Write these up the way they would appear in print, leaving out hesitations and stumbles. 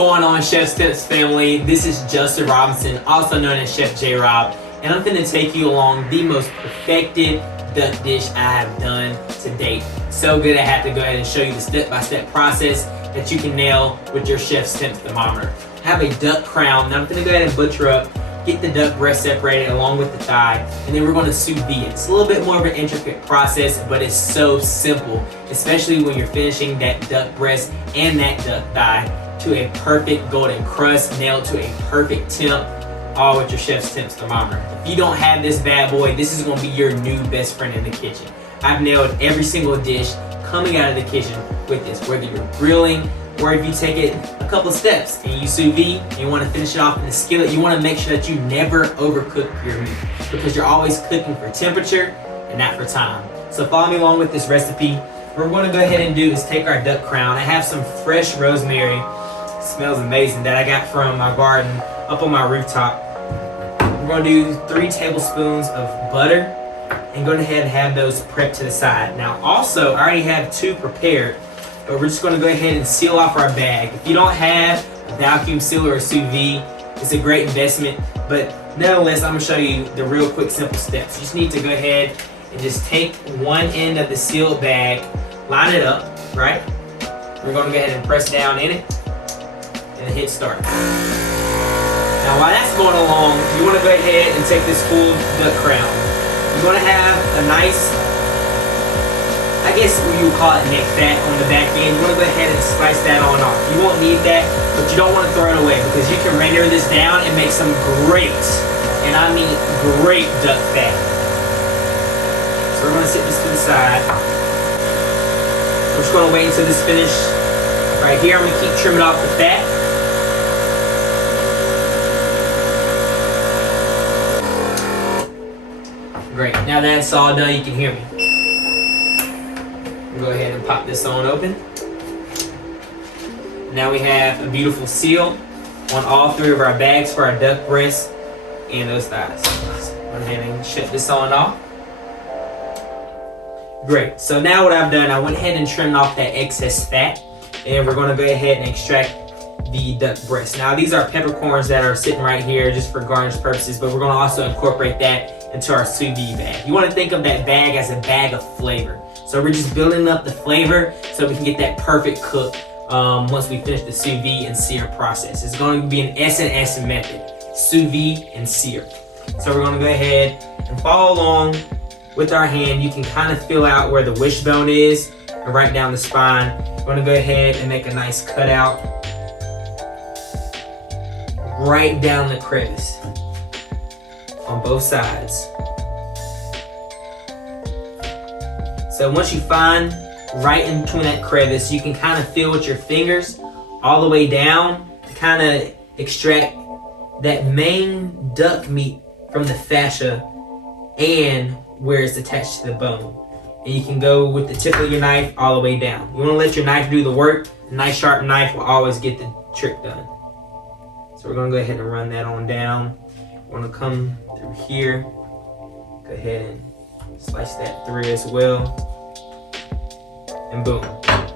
going on, ChefsTemp family? This is Justin Robinson, also known as ChefJRob, and I'm going to take you along the most perfected duck dish I have done to date. So good I have to go ahead and show you the step-by-step process that you can nail with your ChefsTemp thermometer. I have a duck crown. Now I'm going to go ahead and butcher up, get the duck breast separated along with the thigh, and then we're going to sous vide it. It's a little bit more of an intricate process, but it's so simple, especially when you're finishing that duck breast and that duck thigh to a perfect golden crust, nailed to a perfect temp, all with your ChefsTemp thermometer. If you don't have this bad boy, this is going to be your new best friend in the kitchen. I've nailed every single dish coming out of the kitchen with this, whether you're grilling or if you take it a couple steps and you sous vide and you want to finish it off in the skillet. You want to make sure that you never overcook your meat because you're always cooking for temperature and not for time. So follow me along with this recipe. What we're going to go ahead and do is take our duck crown. I have some fresh rosemary, smells amazing, that I got from my garden up on my rooftop. We're going to do 3 tablespoons of butter and go ahead and have those prepped to the side. Now also, I already have 2 prepared, but we're just going to go ahead and seal off our bag. If you don't have a vacuum sealer or sous vide, it's a great investment, but nonetheless, I'm going to show you the real quick simple steps. You just need to go ahead and just take one end of the sealed bag, line it up, right? We're going to go ahead and press down in it and hit start. Now while that's going along, you want to go ahead and take this full duck crown. You want to have a nice, I guess you would call it neck fat on the back end. You want to go ahead and slice that on off. You won't need that, but you don't want to throw it away because you can render this down and make some great, and I mean great, duck fat. So we're going to set this to the side. I'm just going to wait until this finishes. Right here, I'm going to keep trimming off the fat. Great, now that's all done, you can hear me. We'll go ahead and pop this on open. Now we have a beautiful seal on all 3 of our bags for our duck breast and those thighs. Go ahead and shut this on off. Great, so now what I've done, I went ahead and trimmed off that excess fat, and we're gonna go ahead and extract the duck breast. Now these are peppercorns that are sitting right here just for garnish purposes, but we're gonna also incorporate that into our sous vide bag. You wanna think of that bag as a bag of flavor. So we're just building up the flavor so we can get that perfect cook once we finish the sous vide and sear process. It's going to be an S&S method, sous vide and sear. So we're gonna go ahead and follow along with our hand. You can kind of feel out where the wishbone is and right down the spine. We're gonna go ahead and make a nice cutout right down the crevice on both sides. So once you find right in between that crevice, you can kind of feel with your fingers all the way down to kind of extract that main duck meat from the fascia and where it's attached to the bone. And you can go with the tip of your knife all the way down. You want to let your knife do the work. A nice sharp knife will always get the trick done. So we're going to go ahead and run that on down. We're going to come through here. Go ahead and slice that through as well. And boom.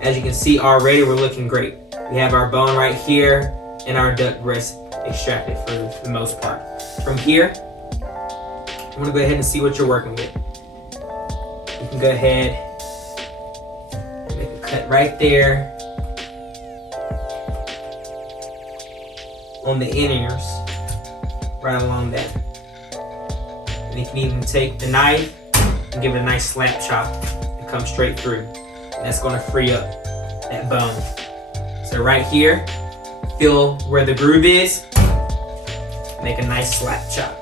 As you can see already, we're looking great. We have our bone right here and our duck breast extracted for the most part. From here, I'm going to go ahead and see what you're working with. You can go ahead and make a cut right there on the inners, right along that. And you can even take the knife and give it a nice slap chop and come straight through. And that's going to free up that bone. So right here, feel where the groove is, make a nice slap chop.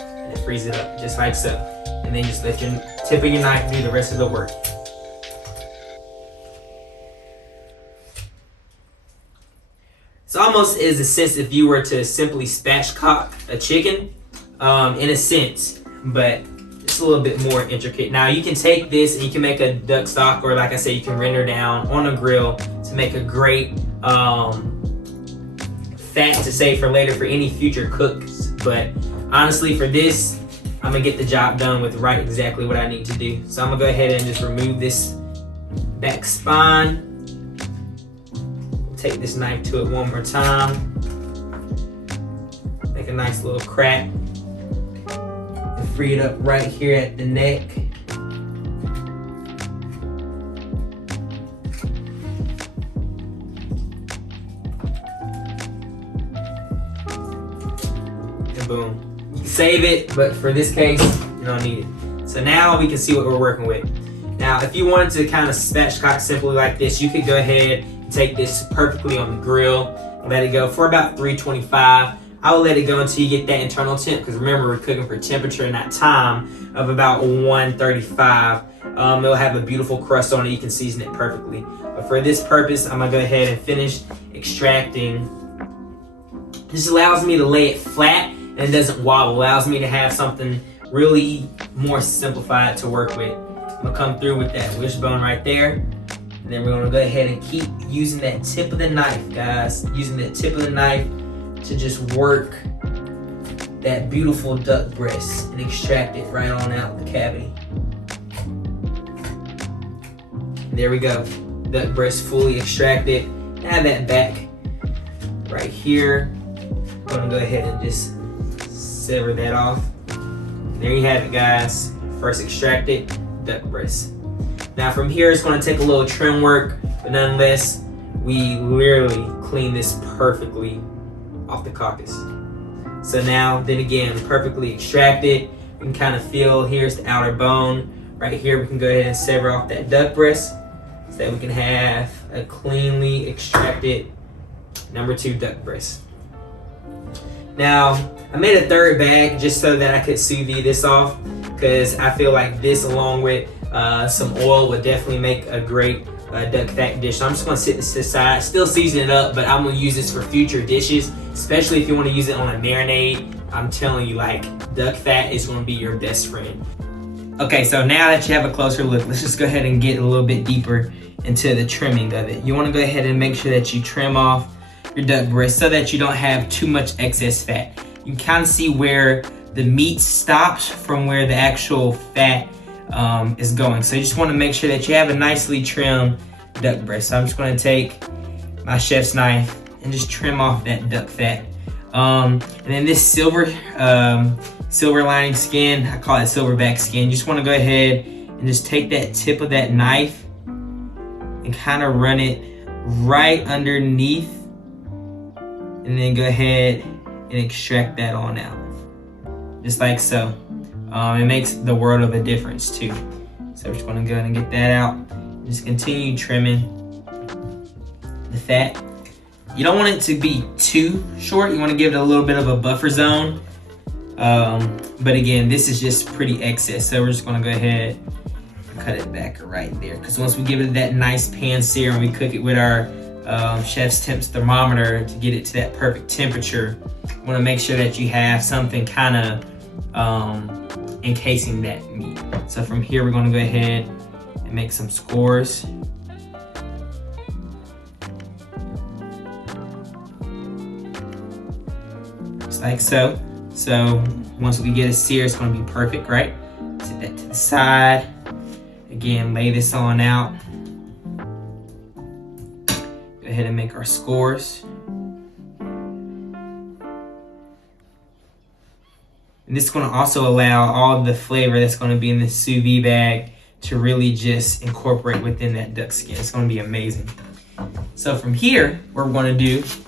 And it frees it up just like so. And then just let your tip of your knife do the rest of the work. It's almost as a sense if you were to simply spatchcock a chicken, in a sense, but it's a little bit more intricate. Now you can take this and you can make a duck stock, or like I said, you can render down on a grill to make a great fat to save for later for any future cooks. But honestly, for this, I'm gonna get the job done with right exactly what I need to do. So I'm gonna go ahead and just remove this back spine. take this knife to it one more time. Make a nice little crack. And free it up right here at the neck. And boom. You can save it, but for this case, you don't need it. So now we can see what we're working with. Now, if you wanted to kind of spatchcock simply like this, you could go ahead and take this perfectly on the grill and let it go for about 325. I will let it go until you get that internal temp, because remember, we're cooking for temperature and that time of about 135. It'll have a beautiful crust on it. You can season it perfectly. But for this purpose, I'm gonna go ahead and finish extracting. This allows me to lay it flat and it doesn't wobble. Allows me to have something really more simplified to work with. I'm gonna come through with that wishbone right there. And then we're gonna go ahead and keep using that tip of the knife, guys. Using that tip of the knife to just work that beautiful duck breast and extract it right on out the cavity. And there we go. Duck breast fully extracted. Add that back right here. I'm gonna go ahead and just sever that off. And there you have it, guys. First extracted duck breast. Now from here, it's gonna take a little trim work, but nonetheless, we literally clean this perfectly off the carcass. So now, then again, perfectly extracted. You can kind of feel, here's the outer bone. Right here, we can go ahead and sever off that duck breast so that we can have a cleanly extracted number 2 duck breast. Now, I made a third bag just so that I could sous vide this off, because I feel like this along with some oil would definitely make a great duck fat dish. So I'm just gonna sit this aside, still season it up, but I'm gonna use this for future dishes, especially if you wanna use it on a marinade. I'm telling you, like, duck fat is gonna be your best friend. Okay, so now that you have a closer look, let's just go ahead and get a little bit deeper into the trimming of it. You wanna go ahead and make sure that you trim off your duck breast so that you don't have too much excess fat. You can kind of see where the meat stops from where the actual fat is going. So you just want to make sure that you have a nicely trimmed duck breast. So I'm just going to take my chef's knife and just trim off that duck fat. And then this silver lining skin, I call it silverback skin. You just want to go ahead and just take that tip of that knife and kind of run it right underneath, and then go ahead and extract that on out, just like so. It makes the world of a difference too. So we're just gonna go ahead and get that out. Just continue trimming the fat. You don't want it to be too short. You want to give it a little bit of a buffer zone. But again, this is just pretty excess. So we're just gonna go ahead and cut it back right there. Because once we give it that nice pan sear and we cook it with our ChefsTemp's thermometer to get it to that perfect temperature, you want to make sure that you have something kind of encasing that meat. So from here, we're going to go ahead and make some scores. Just like so. So once we get a sear, it's going to be perfect, right? Set that to the side. Again, lay this on out. Go ahead and make our scores. And this is going to also allow all the flavor that's going to be in the sous vide bag to really just incorporate within that duck skin. It's going to be amazing. So from here, what we're going to do is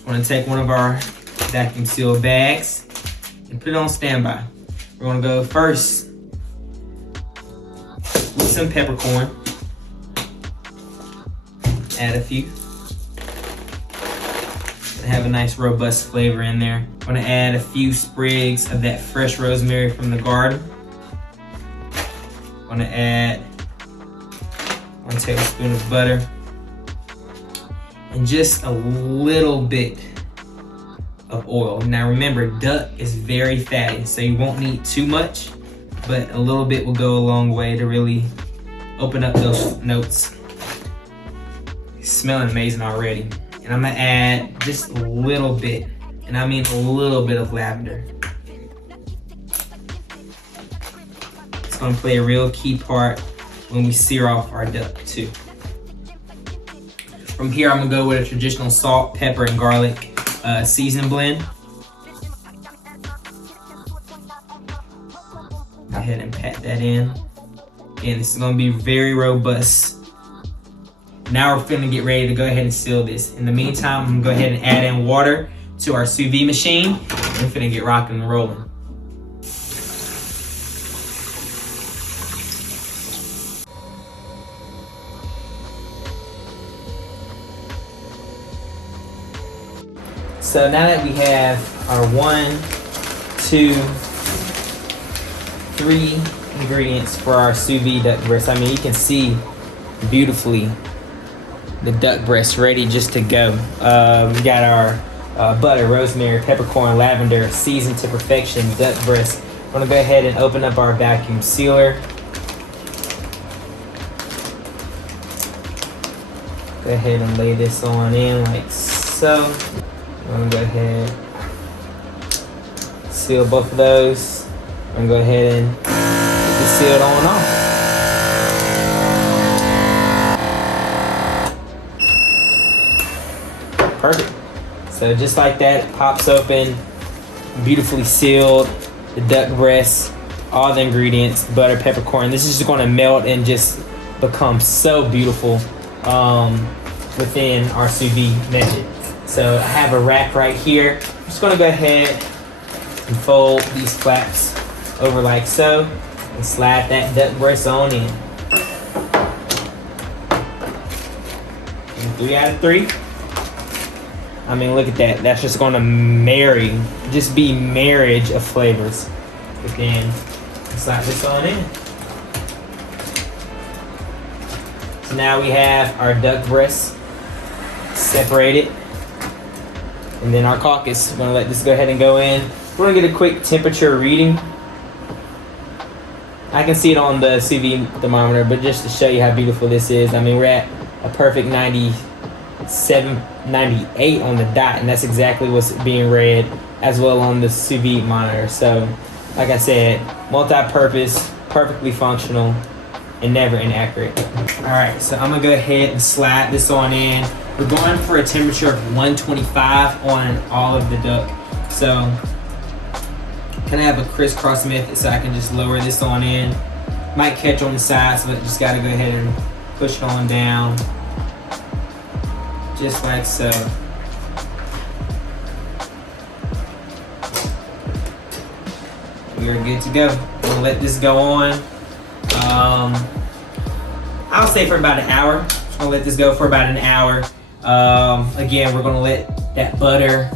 we're going to take one of our vacuum sealed bags and put it on standby. We're going to go first with some peppercorn. Add a few. Have a nice robust flavor in there. I'm gonna add a few sprigs of that fresh rosemary from the garden. I'm gonna add 1 tablespoon of butter and just a little bit of oil. Now remember, duck is very fatty, so you won't need too much, but a little bit will go a long way to really open up those notes. It's smelling amazing already. And I'm gonna add just a little bit, and I mean a little bit of lavender. It's gonna play a real key part when we sear off our duck too. We're From here, I'm gonna go with a traditional salt, pepper, and garlic seasoning blend. Go ahead and pat that in. And this is gonna be very robust. Now we're gonna get ready to go ahead and seal this. In the meantime, I'm gonna go ahead and add in water to our sous vide machine. We're gonna get rocking and rolling. So now that we have our 1, 2, 3 ingredients for our sous vide duck breast, I mean, you can see beautifully the duck breast ready just to go. We got our butter, rosemary, peppercorn, lavender, seasoned to perfection duck breast. I'm gonna go ahead and open up our vacuum sealer. Go ahead and lay this on in like so. I'm gonna go ahead, seal both of those. I'm gonna go ahead and get this sealed on off. Perfect. So just like that, it pops open, beautifully sealed. The duck breast, all the ingredients, butter, peppercorn. This is just gonna melt and just become so beautiful within our sous vide method. So I have a rack right here. I'm just gonna go ahead and fold these flaps over like so and slide that duck breast on in. And 3 out of 3. I mean, look at that. That's just gonna marry, just be marriage of flavors. Again, slide this on in. So now we have our duck breast separated. And then our caucus, we're gonna let this go ahead and go in. We're gonna get a quick temperature reading. I can see it on the sous vide thermometer, but just to show you how beautiful this is, I mean, we're at a perfect 97, 98 on the dot, and that's exactly what's being read as well on the sous vide monitor. So, like I said, multi-purpose, perfectly functional, and never inaccurate. All right, so I'm gonna go ahead and slide this on in. We're going for a temperature of 125 on all of the duck. So, can I have a crisscross method so I can just lower this on in? Might catch on the sides, but just gotta go ahead and push it on down. Just like so. We are good to go. We're gonna let this go on. I'll say for about an hour. Just gonna let this go for about an hour. Again, we're gonna let that butter,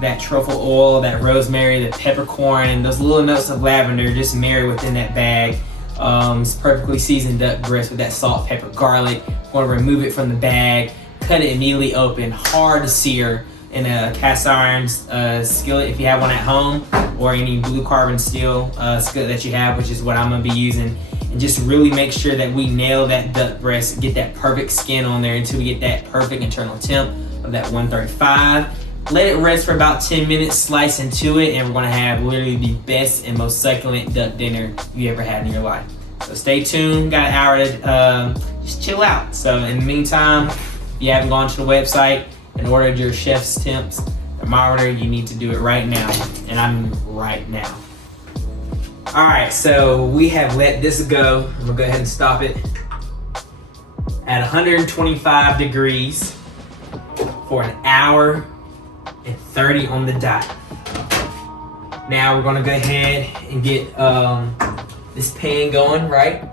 that truffle oil, that rosemary, the peppercorn, and those little notes of lavender just marry within that bag. It's perfectly seasoned duck breast with that salt, pepper, garlic. We're gonna remove it from the bag, cut it immediately open, hard to sear in a cast iron skillet if you have one at home, or any blue carbon steel skillet that you have, which is what I'm gonna be using. And just really make sure that we nail that duck breast, get that perfect skin on there until we get that perfect internal temp of that 135. Let it rest for about 10 minutes, slice into it, and we're gonna have literally the best and most succulent duck dinner you ever had in your life. So stay tuned, got an hour to just chill out. So in the meantime, if you haven't gone to the website and ordered your ChefsTemp thermometer, you need to do it right now, and I mean right now. All right, so we have let this go. I'm gonna go ahead and stop it at 125 degrees for an hour and 30 on the dot. Now we're gonna go ahead and get this pan going, right?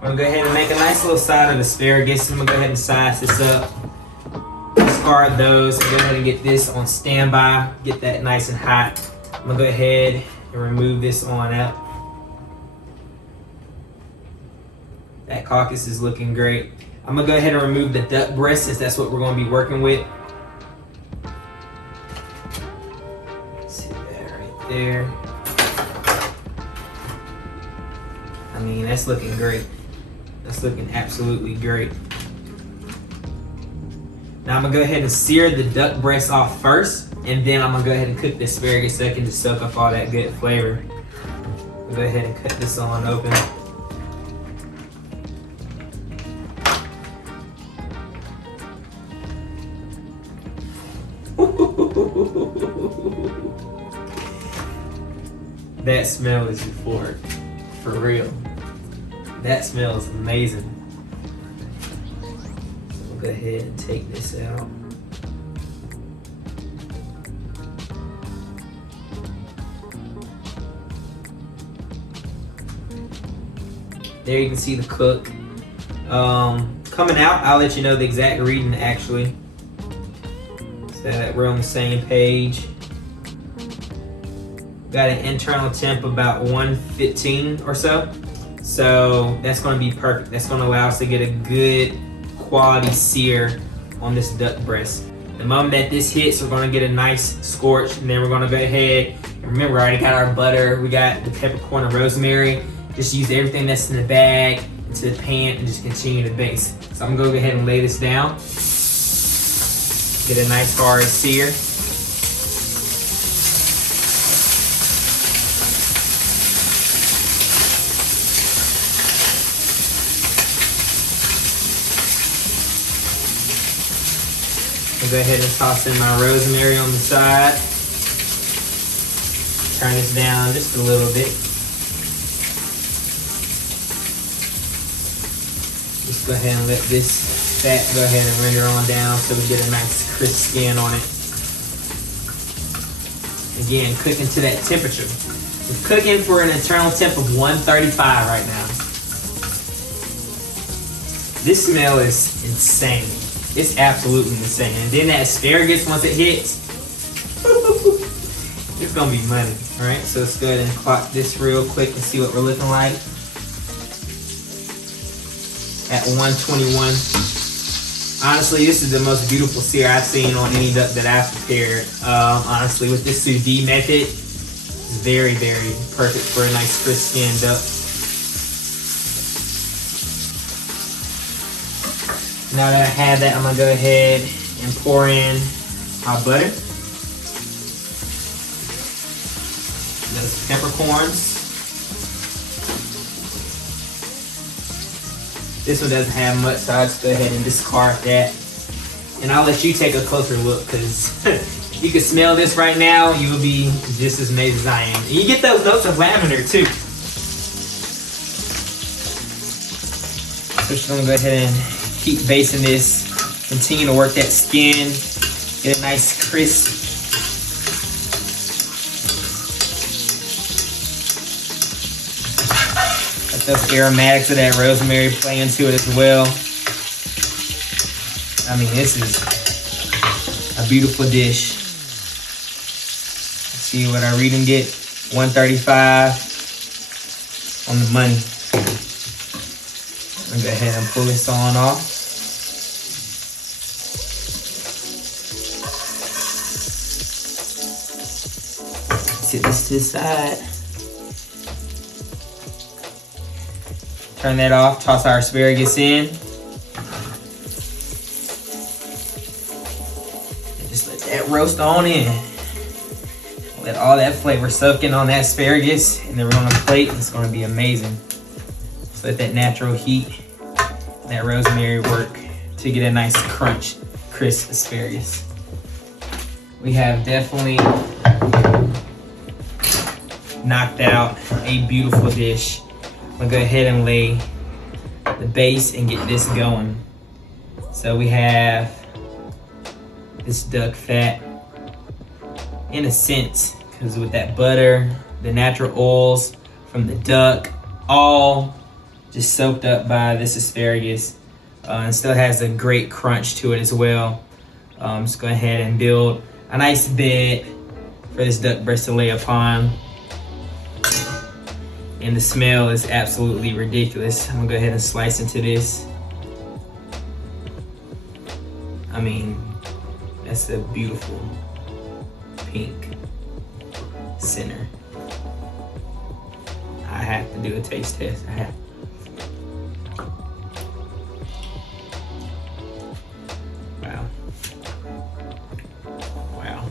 We're gonna go ahead and make a nice little side of asparagus. I'm gonna go ahead and size this up, discard those, and go ahead and get this on standby, get that nice and hot. I'm gonna go ahead and remove this on out. That caucus is looking great. I'm gonna go ahead and remove the duck breast since that's what we're gonna be working with. See that right there. I mean, that's looking great. That's looking absolutely great. Now I'm gonna go ahead and sear the duck breast off first, and then I'm gonna go ahead and cook the asparagus so I can just soak up all that good flavor. I'll go ahead and cut this on open. That smell is euphoric, for real. That smell is amazing. So we'll go ahead and take this out. There you can see the cook. Coming out, I'll let you know the exact reading actually, so that we're on the same page. Got an internal temp about 115 or so. So that's gonna be perfect. That's gonna allow us to get a good quality sear on this duck breast. The moment that this hits, we're gonna get a nice scorch, and then we're gonna go ahead, and remember, we already got our butter, we got the peppercorn and rosemary. Just use everything that's in the bag into the pan and just continue to baste. So I'm gonna go ahead and lay this down. Get a nice hard sear. I'll go ahead and toss in my rosemary on the side. Turn this down just a little bit. Just go ahead and let this fat go ahead and render on down so we get a nice crisp skin on it. Again, cooking to that temperature. We're cooking for an internal temp of 135 right now. This smell is insane. It's absolutely insane. And then that asparagus, once it hits, it's gonna be money. All right, so let's go ahead and clock this real quick and see what we're looking like. At 121. Honestly, this is the most beautiful sear I've seen on any duck that I've prepared. Honestly, with this sous vide method, it's very, very perfect for a nice crisp skinned duck. Now that I have that, I'm gonna go ahead and pour in our butter. Those peppercorns. This one doesn't have much, so I'll just go ahead and discard that. And I'll let you take a closer look, because you can smell this right now, you will be just as amazed as I am. And you get those notes of lavender too. So just gonna go ahead and keep basting this, continue to work that skin, get a nice crisp. Let those aromatics of that rosemary play into it as well. I mean, this is a beautiful dish. Let's see what our reading get. 135 on the money. I'm gonna go ahead and pull this on off. Set this to the side. Turn that off, toss our asparagus in. And just let that roast on in. Let all that flavor soak in on that asparagus, and then we're on a plate. It's gonna be amazing. Just let that natural heat, that rosemary work to get a nice crunch, crisp asparagus. We have definitely knocked out a beautiful dish. I'm gonna go ahead and lay the base and get this going. So we have this duck fat, in a sense, because with that butter, the natural oils from the duck, all just soaked up by this asparagus, and still has a great crunch to it as well. Just go ahead and build a nice bed for this duck breast to lay upon. And the smell is absolutely ridiculous. I'm gonna go ahead and slice into this. I mean, that's a beautiful pink center. I have to do a taste test. I have. Wow. Wow.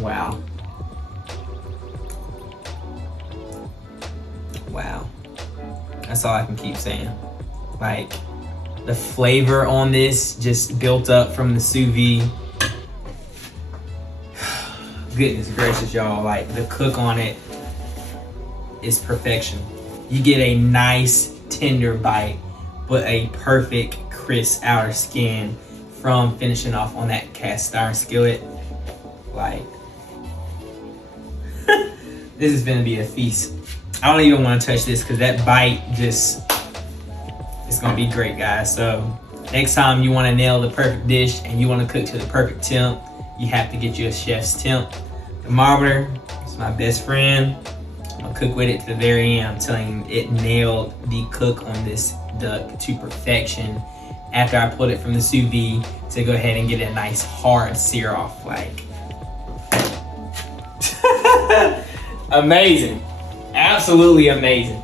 Wow. Wow. That's all I can keep saying. Like, the flavor on this just built up from the sous vide. goodness gracious, y'all. Like, the cook on it is perfection. You get a nice tender bite, but a perfect crisp outer skin from finishing off on that cast iron skillet. Like, this is gonna be a feast. I don't even want to touch this because that bite just, it's gonna be great, guys. So next time you want to nail the perfect dish and you want to cook to the perfect temp, you have to get you a Chef's Temp. Thermometer is my best friend. I'm gonna cook with it to the very end. I'm telling you, it nailed the cook on this duck to perfection after I pulled it from the sous vide to go ahead and get a nice hard sear off. Like, amazing, absolutely amazing.